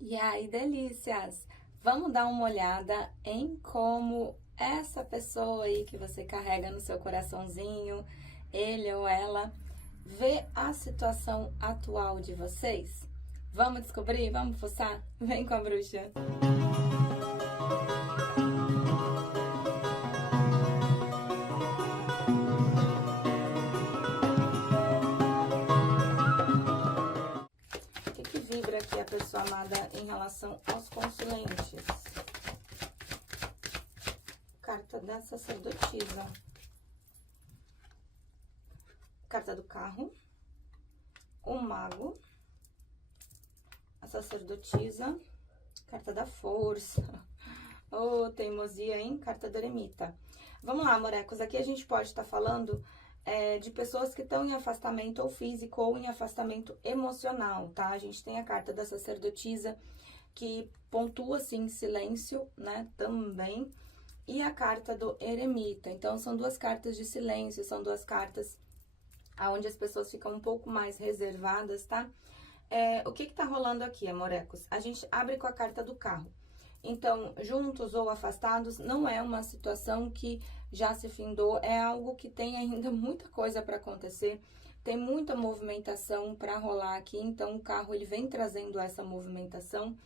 E aí, delícias! Vamos dar uma olhada em como essa pessoa aí que você carrega no seu coraçãozinho, ele ou ela, vê a situação atual de vocês? Vamos descobrir? Vamos fuçar? Vem com a bruxa! O que que vibra aqui a pessoa amada em relação aos consulentes? Carta da sacerdotisa. Carta do carro. O mago. A sacerdotisa. Carta da força. Oh, teimosia, hein? Carta do eremita. Vamos lá, morecos. Aqui a gente pode estar falando de pessoas que estão em afastamento ou físico ou em afastamento emocional, tá? A gente tem a carta da sacerdotisa, que pontua, assim, silêncio, né? Também. E a carta do eremita. Então, são duas cartas de silêncio, são duas cartas onde as pessoas ficam um pouco mais reservadas, tá? O que tá rolando aqui, amorecos? A gente abre com a carta do carro. Então, juntos ou afastados, não é uma situação que já se findou, é algo que tem ainda muita coisa para acontecer, tem muita movimentação para rolar aqui, então o carro ele vem trazendo essa movimentação.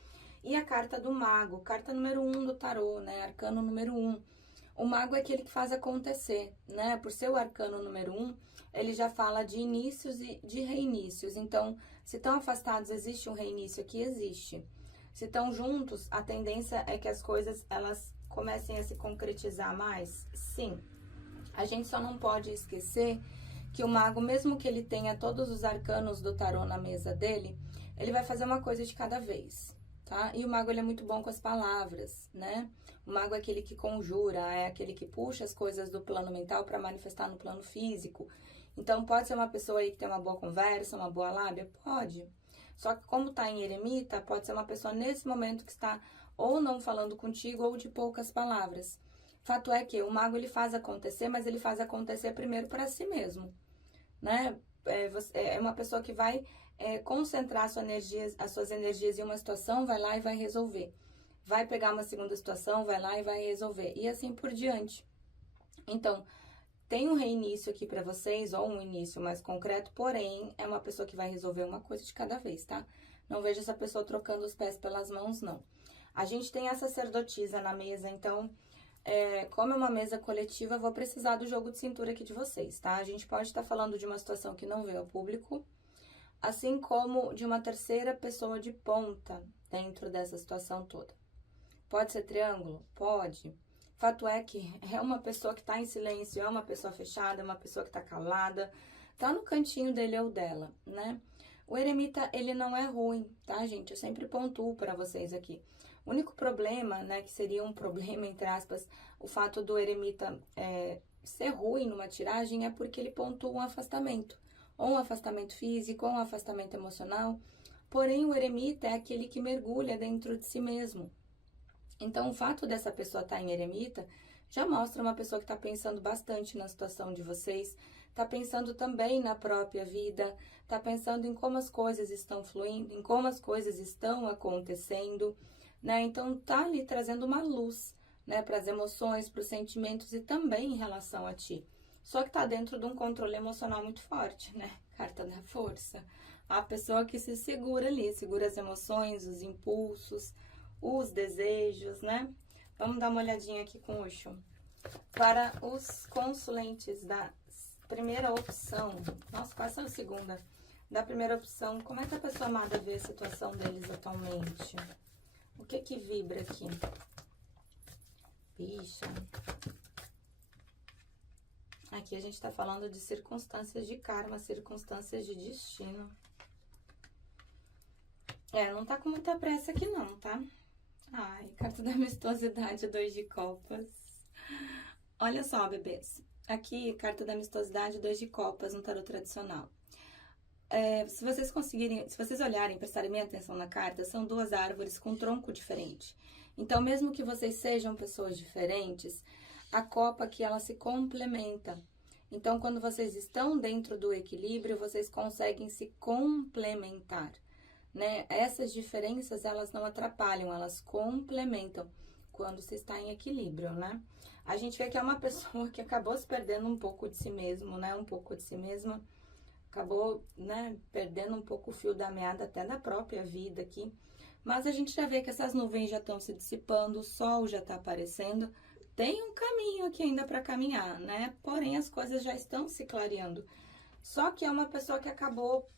E a carta do mago, carta número 1 do tarô, né, arcano número 1. O mago é aquele que faz acontecer, né, por ser o arcano número 1, ele já fala de inícios e de reinícios, então, se estão afastados, existe um reinício aqui? Existe. Se estão juntos, a tendência é que as coisas, elas comecem a se concretizar mais? Sim. A gente só não pode esquecer que o mago, mesmo que ele tenha todos os arcanos do tarô na mesa dele, ele vai fazer uma coisa de cada vez, tá? E o mago, ele é muito bom com as palavras, né? O mago é aquele que conjura, é aquele que puxa as coisas do plano mental para manifestar no plano físico. Então, pode ser uma pessoa aí que tem uma boa conversa, uma boa lábia? Pode. Só que como tá em eremita, pode ser uma pessoa nesse momento que está ou não falando contigo ou de poucas palavras. Fato é que o mago ele faz acontecer, mas ele faz acontecer primeiro para si mesmo, né? É uma pessoa que vai concentrar as suas energias em uma situação, vai lá e vai resolver. Vai pegar uma segunda situação, vai lá e vai resolver. E assim por diante. Então, tem um reinício aqui pra vocês, ou um início mais concreto, porém, é uma pessoa que vai resolver uma coisa de cada vez, tá? Não vejo essa pessoa trocando os pés pelas mãos, não. A gente tem a sacerdotisa na mesa, então, como é uma mesa coletiva, eu vou precisar do jogo de cintura aqui de vocês, tá? A gente pode estar falando de uma situação que não veio ao público, assim como de uma terceira pessoa de ponta dentro dessa situação toda. Pode ser triângulo? Pode. Fato é que é uma pessoa que tá em silêncio, é uma pessoa fechada, é uma pessoa que tá calada, tá no cantinho dele ou dela, né? O eremita, ele não é ruim, tá, gente? Eu sempre pontuo pra vocês aqui. O único problema, né, que seria um problema, entre aspas, o fato do eremita ser ruim numa tiragem é porque ele pontua um afastamento. Ou um afastamento físico, ou um afastamento emocional. Porém, o eremita é aquele que mergulha dentro de si mesmo. Então, o fato dessa pessoa estar em eremita já mostra uma pessoa que está pensando bastante na situação de vocês, está pensando também na própria vida, está pensando em como as coisas estão fluindo, em como as coisas estão acontecendo, né? Então, tá ali trazendo uma luz, né, para as emoções, para os sentimentos e também em relação a ti. Só que tá dentro de um controle emocional muito forte, né? Carta da força. A pessoa que se segura ali, segura as emoções, os impulsos, os desejos, né? Vamos dar uma olhadinha aqui com o Osho. Para os consulentes da primeira opção, nossa, quase a segunda, da primeira opção, como é que a pessoa amada vê a situação deles atualmente? O que que vibra aqui? Bicha. Aqui a gente tá falando de circunstâncias de karma, circunstâncias de destino. Não tá com muita pressa aqui não, tá? Ai, carta da amistosidade, 2 de copas. Olha só, bebês. Aqui, carta da amistosidade, 2 de copas, no tarô tradicional. Se vocês olharem, prestarem bem atenção na carta, são duas árvores com tronco diferente. Então, mesmo que vocês sejam pessoas diferentes, a copa aqui, ela se complementa. Então, quando vocês estão dentro do equilíbrio, vocês conseguem se complementar, né? Essas diferenças, elas não atrapalham, elas complementam quando você está em equilíbrio, né? A gente vê que é uma pessoa que acabou se perdendo um pouco de si mesmo, né? Um pouco de si mesma, acabou, né, perdendo um pouco o fio da meada até da própria vida aqui. Mas a gente já vê que essas nuvens já estão se dissipando, o sol já está aparecendo. Tem um caminho aqui ainda para caminhar, né? Porém, as coisas já estão se clareando. Só que é uma pessoa que acabou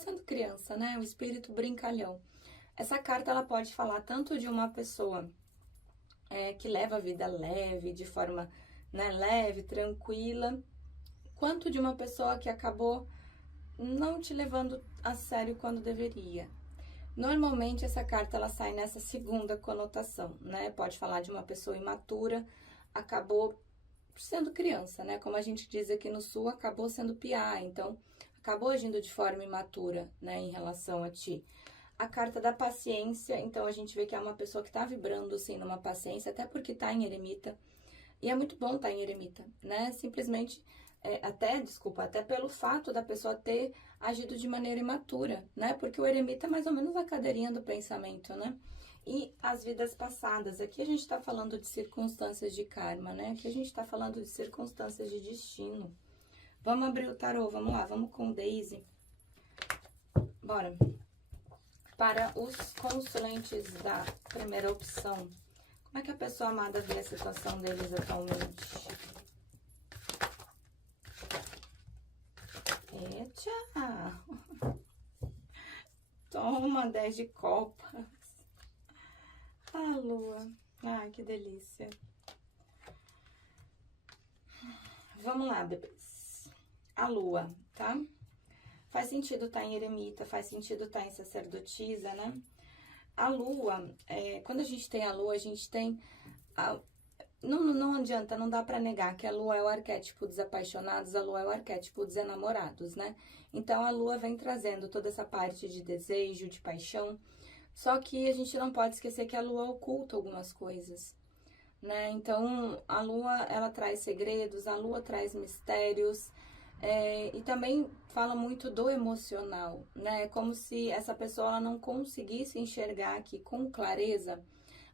sendo criança, né? O espírito brincalhão. Essa carta, ela pode falar tanto de uma pessoa que leva a vida leve, de forma, né, leve, tranquila, quanto de uma pessoa que acabou não te levando a sério quando deveria. Normalmente essa carta ela sai nessa segunda conotação, né? Pode falar de uma pessoa imatura, acabou sendo criança, né? Como a gente diz aqui no sul, acabou sendo piá, então acabou agindo de forma imatura, né, em relação a ti. A carta da paciência, então a gente vê que é uma pessoa que tá vibrando, sim, numa paciência, até porque tá em eremita. E é muito bom estar em eremita, né? Simplesmente, até pelo fato da pessoa ter agido de maneira imatura, né? Porque o eremita é mais ou menos a cadeirinha do pensamento, né? E as vidas passadas. Aqui a gente tá falando de circunstâncias de karma, né? Aqui a gente tá falando de circunstâncias de destino. Vamos abrir o tarô, vamos lá, vamos com Daisy. Bora. Para os consulentes da primeira opção, como é que a pessoa amada vê a situação deles atualmente? Eita! Toma, 10 de copas. A lua. Ai, que delícia. Vamos lá, bebês. A lua, tá? Faz sentido estar em eremita, faz sentido estar em sacerdotisa, né? A lua, quando a gente tem a lua, a gente tem... Não adianta, não dá pra negar que a lua é o arquétipo dos apaixonados, a lua é o arquétipo dos enamorados, né? Então, a lua vem trazendo toda essa parte de desejo, de paixão. Só que a gente não pode esquecer que a lua oculta algumas coisas, né? Então, a lua, ela traz segredos, a lua traz mistérios, e também fala muito do emocional, né? Como se essa pessoa ela não conseguisse enxergar aqui com clareza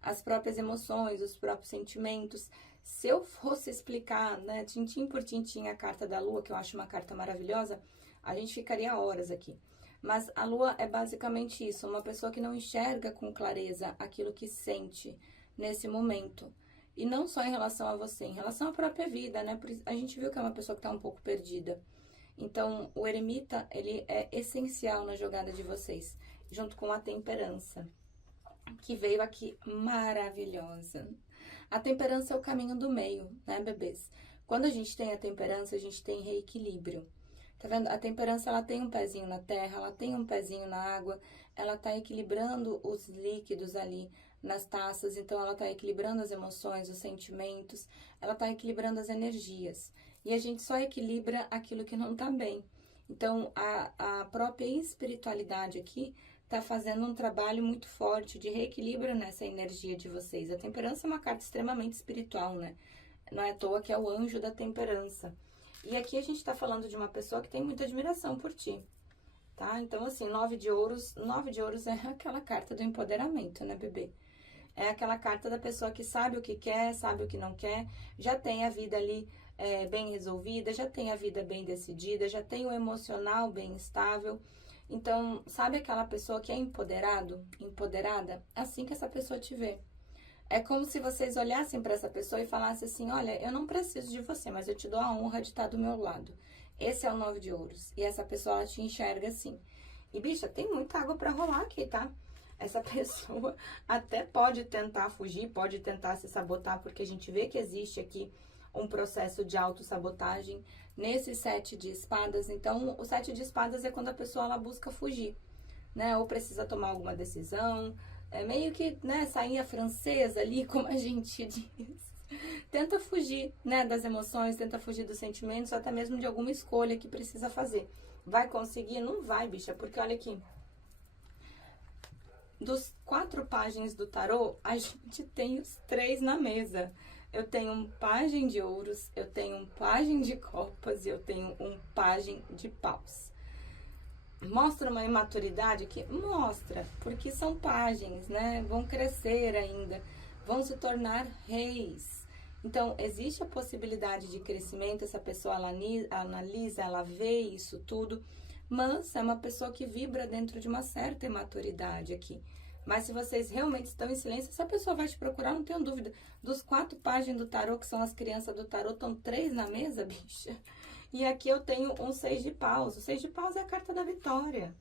as próprias emoções, os próprios sentimentos. Se eu fosse explicar, né, tintim por tintim a carta da lua, que eu acho uma carta maravilhosa, a gente ficaria horas aqui. Mas a lua é basicamente isso, uma pessoa que não enxerga com clareza aquilo que sente nesse momento. E não só em relação a você, em relação à própria vida, né? A gente viu que é uma pessoa que está um pouco perdida. Então, o eremita, ele é essencial na jogada de vocês, junto com a temperança, que veio aqui maravilhosa. A temperança é o caminho do meio, né, bebês? Quando a gente tem a temperança, a gente tem reequilíbrio. Tá vendo? A temperança, ela tem um pezinho na terra, ela tem um pezinho na água, ela tá equilibrando os líquidos ali nas taças, então ela tá equilibrando as emoções, os sentimentos, ela tá equilibrando as energias. E a gente só equilibra aquilo que não tá bem. Então, a própria espiritualidade aqui tá fazendo um trabalho muito forte de reequilíbrio nessa energia de vocês. A temperança é uma carta extremamente espiritual, né? Não é à toa que é o anjo da temperança. E aqui a gente tá falando de uma pessoa que tem muita admiração por ti, tá? Então, assim, 9 de ouros é aquela carta do empoderamento, né, bebê? É aquela carta da pessoa que sabe o que quer, sabe o que não quer, já tem a vida ali bem resolvida, já tem a vida bem decidida, já tem o emocional bem estável. Então, sabe aquela pessoa que é empoderada? É assim que essa pessoa te vê. É como se vocês olhassem para essa pessoa e falassem assim, olha, eu não preciso de você, mas eu te dou a honra de estar do meu lado. Esse é o 9 de ouros. E essa pessoa, ela te enxerga assim. E, bicha, tem muita água para rolar aqui, tá? Essa pessoa até pode tentar fugir, pode tentar se sabotar, porque a gente vê que existe aqui um processo de autossabotagem nesse 7 de espadas. Então, o 7 de espadas é quando a pessoa, ela busca fugir, né? Ou precisa tomar alguma decisão, meio que, né, sainha francesa ali, como a gente diz. Tenta fugir, né, das emoções, tenta fugir dos sentimentos, até mesmo de alguma escolha que precisa fazer. Vai conseguir? Não vai, bicha, porque olha aqui. Dos 4 páginas do tarô, a gente tem os 3 na mesa. Eu tenho um pajem de ouros, eu tenho um pajem de copas e eu tenho um pajem de paus. Mostra uma imaturidade aqui? Mostra, porque são pajens, né? Vão crescer ainda, vão se tornar reis. Então, existe a possibilidade de crescimento, essa pessoa analisa, ela vê isso tudo, mas é uma pessoa que vibra dentro de uma certa imaturidade aqui. Mas se vocês realmente estão em silêncio, essa pessoa vai te procurar, não tenho dúvida. Dos 4 páginas do tarô, que são as crianças do tarô, estão 3 na mesa, bicha. E aqui eu tenho um 6 de paus. O 6 de paus é a carta da vitória.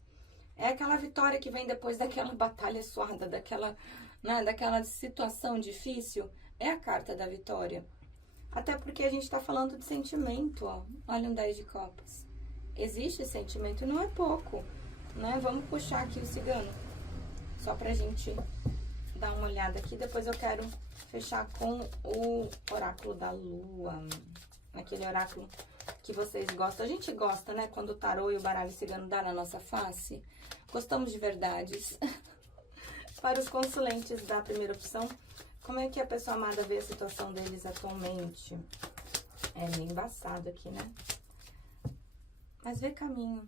É aquela vitória que vem depois daquela batalha suada, daquela, né, daquela situação difícil. É a carta da vitória. Até porque a gente está falando de sentimento, ó. Olha um 10 de copas. Existe sentimento e não é pouco, né? Vamos puxar aqui o cigano. Só pra gente dar uma olhada aqui. Depois eu quero fechar com o oráculo da lua. Aquele oráculo que vocês gostam. A gente gosta, né? Quando o tarô e o baralho cigano dá na nossa face. Gostamos de verdades. Para os consulentes da primeira opção, como é que a pessoa amada vê a situação deles atualmente? É meio embaçado aqui, né? Mas vê caminho.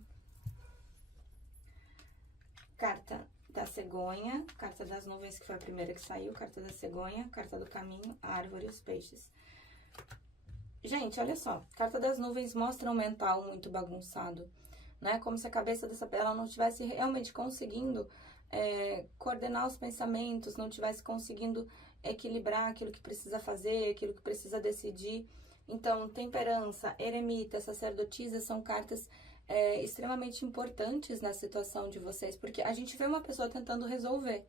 Carta da cegonha, carta das nuvens, que foi a primeira que saiu, carta da cegonha, carta do caminho, a árvore e os peixes. Gente, olha só, carta das nuvens mostra um mental muito bagunçado, né? Como se a cabeça dessa ela não estivesse realmente conseguindo coordenar os pensamentos, não estivesse conseguindo equilibrar aquilo que precisa fazer, aquilo que precisa decidir. Então, temperança, eremita, sacerdotisa são cartas extremamente importantes na situação de vocês, porque a gente vê uma pessoa tentando resolver,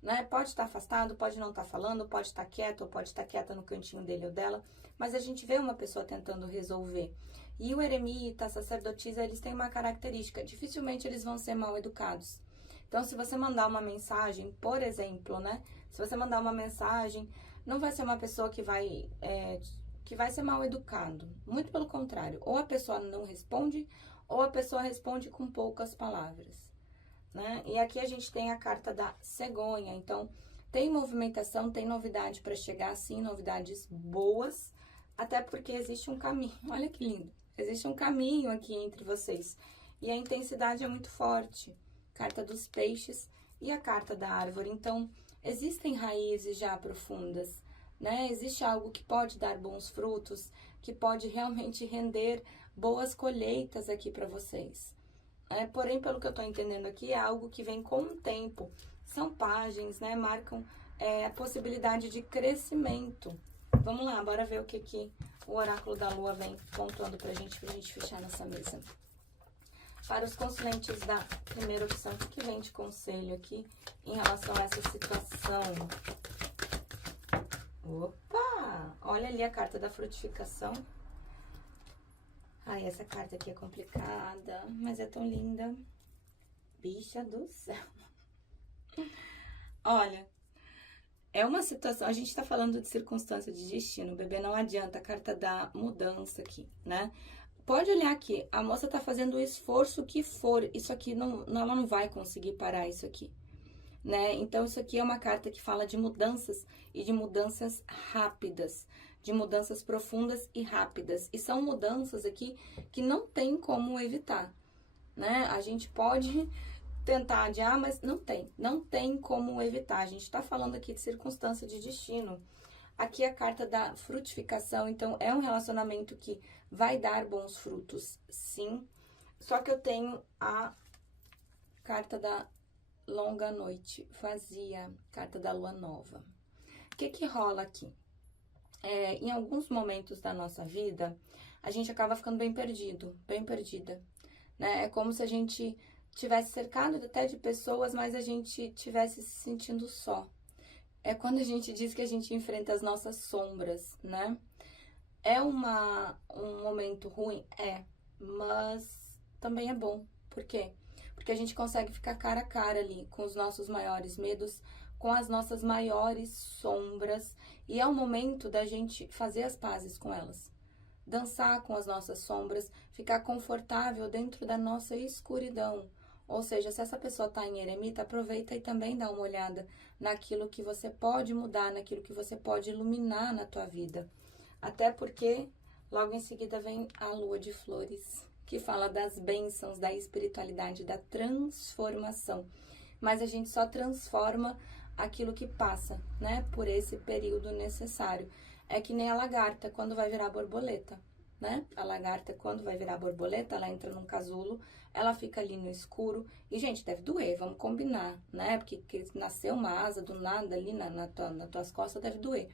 né? Pode estar afastado, pode não estar falando, pode estar quieto, ou pode estar quieta no cantinho dele ou dela, mas a gente vê uma pessoa tentando resolver. E o eremita, a sacerdotisa, eles têm uma característica, dificilmente eles vão ser mal educados. Então, se você mandar uma mensagem, por exemplo, né? Se você mandar uma mensagem, não vai ser uma pessoa que vai ser mal educado. Muito pelo contrário. Ou a pessoa não responde, ou a pessoa responde com poucas palavras, né? E aqui a gente tem a carta da cegonha. Então, tem movimentação, tem novidade para chegar, sim, novidades boas. Até porque existe um caminho. Olha que lindo. Existe um caminho aqui entre vocês. E a intensidade é muito forte. Carta dos peixes e a carta da árvore. Então, existem raízes já profundas, né? Existe algo que pode dar bons frutos, que pode realmente render boas colheitas aqui para vocês. Porém, pelo que eu tô entendendo aqui, é algo que vem com o tempo. São páginas, né? Marcam a possibilidade de crescimento. Vamos lá, bora ver o que o oráculo da lua vem pontuando pra gente fechar nessa mesa. Para os consulentes da primeira opção, o que vem de conselho aqui em relação a essa situação? Opa! Olha ali a carta da frutificação. Ai, essa carta aqui é complicada, mas é tão linda. Bicha do céu. Olha, é uma situação, a gente tá falando de circunstância de destino, bebê, não adianta, a carta da mudança aqui, né? Pode olhar aqui, a moça tá fazendo o esforço que for, isso aqui ela não vai conseguir parar isso aqui, né? Então, isso aqui é uma carta que fala de mudanças e de mudanças rápidas, de mudanças profundas e rápidas. E são mudanças aqui que não tem como evitar, né? A gente pode tentar adiar, mas não tem como evitar. A gente tá falando aqui de circunstância de destino. Aqui a carta da frutificação, então é um relacionamento que vai dar bons frutos, sim. Só que eu tenho a carta da longa noite vazia, carta da lua nova. O que rola aqui? Em alguns momentos da nossa vida, a gente acaba ficando bem perdido, bem perdida, né? É como se a gente tivesse cercado até de pessoas, mas a gente tivesse se sentindo só. É quando a gente diz que a gente enfrenta as nossas sombras, né? É um momento ruim? Mas também é bom. Por quê? Porque a gente consegue ficar cara a cara ali com os nossos maiores medos, com as nossas maiores sombras. E é o momento da gente fazer as pazes com elas. Dançar com as nossas sombras, ficar confortável dentro da nossa escuridão. Ou seja, se essa pessoa está em eremita, aproveita e também dá uma olhada naquilo que você pode mudar, naquilo que você pode iluminar na tua vida. Até porque logo em seguida vem a lua de flores. que fala das bênçãos, da espiritualidade, da transformação. Mas a gente só transforma aquilo que passa, né, por esse período necessário. É que nem a lagarta quando vai virar borboleta, né? A lagarta quando vai virar borboleta, ela entra num casulo, ela fica ali no escuro e, gente, deve doer, vamos combinar, né? Porque nasceu uma asa do nada ali nas tuas costas, deve doer.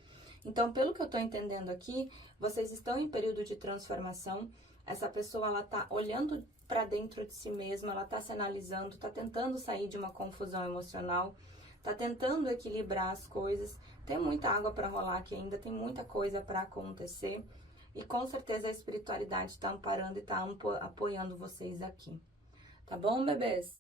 Então, pelo que eu tô entendendo aqui, vocês estão em período de transformação. Essa pessoa, ela tá olhando para dentro de si mesma, ela tá se analisando, tá tentando sair de uma confusão emocional, tá tentando equilibrar as coisas. Tem muita água para rolar aqui ainda, tem muita coisa para acontecer. E com certeza a espiritualidade tá amparando e tá apoiando vocês aqui. Tá bom, bebês?